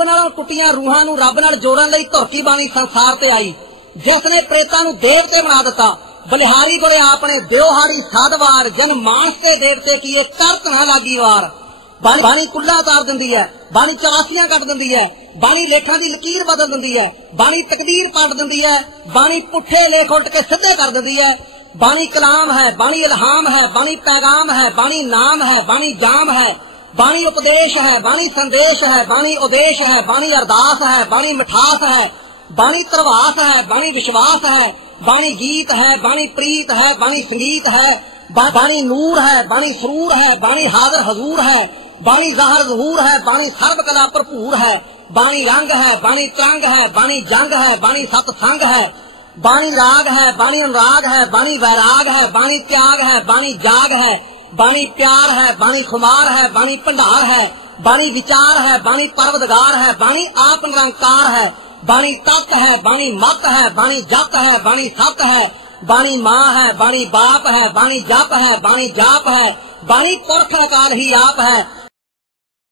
ਰੱਬ ਨਾਲੋਂ ਟੁੱਟੀਆਂ ਰੂਹਾਂ ਨੂੰ ਰੱਬ ਨਾਲ ਜੋੜਨ ਲਈ ਧਰਤੀ ਬਾਣੀ ਸੰਸਾਰ ਤੇ ਆਈ ਜਿਸ ਨੇ ਪ੍ਰੇਤਾਂ ਨੂੰ ਦੇਵਤੇ ਬਣਾ ਦਿੱਤਾ ਬਲਿਹਾਰੀ ਕੋਲੇ ਆਪਣੇ ਦਿਓਹਾੜੀ ਸਾਧਵਾਰ ਜਨ ਮਾਨਸ ਤੇ ਦੇਵਤੇ ਕੀਏ ਕਰਤ ਨਾ ਲਾਗੀ ਵਾਰ ਬਾਣੀ ਬਾਣੀ ਕੁੱਲਾ ਤਾਰ ਦਿੰਦੀ ਹੈ ਬਾਣੀ ਚਰਾਸੀਆਂ ਕੱਟ ਦਿੰਦੀ ਹੈ ਬਾਣੀ ਲੇਖਾਂ ਦੀ ਲਕੀਰ ਬਦਲ ਦਿੰਦੀ ਹੈ ਬਾਣੀ ਤਕਦੀਰ ਪਲਟ ਦਿੰਦੀ ਹੈ ਬਾਣੀ ਪੁੱਠੇ ਲੇਖ ਉਲਟ ਕੇ ਸਿੱਧੇ ਕਰ ਦਿੰਦੀ ਹੈ ਬਾਣੀ ਕਲਾਮ ਹੈ ਬਾਣੀ ਇਲਹਾਮ ਹੈ ਬਾਣੀ ਪੈਗਾਮ ਹੈ ਬਾਣੀ ਨਾਮ ਹੈ ਬਾਣੀ ਜਾਮ بانی اپدیش ہے بانی سندیش ہے بانی ادیش ہے بانی ارداس ہے بانی مٹھاس ہے بانی ترواس ہے بانی وشواس ہے بانی گیت ہے بانی پریت ہے بانی سنگیت ہے بانی نور ہے بانی سرور ہے بانی حاضر حضور ہے بانی ظاہر ظہور ہے بانی سرب کلا بھرپور ہے بانی رنگ ہے بانی تنگ ہے بانی جنگ ہے بانی ست سنگ ہے بانی راگ ہے بانی انراگ ہے بانی ویراگ ہے بانی تیاگ ہے بانی جاگ ہے بانی پیار ہے بانی خمار ہے بانی پنڈار ہے بانی وچار ہے بانی پروتگار ہے بانی آپ نرنکار ہے بانی تت ہے بانی مت ہے بانی جت ہے بانی ست ہے بانی ماں ہے بانی باپ ہے بانی جپ ہے بانی جاپ ہے بانی پرکھ کار ہی آپ ہے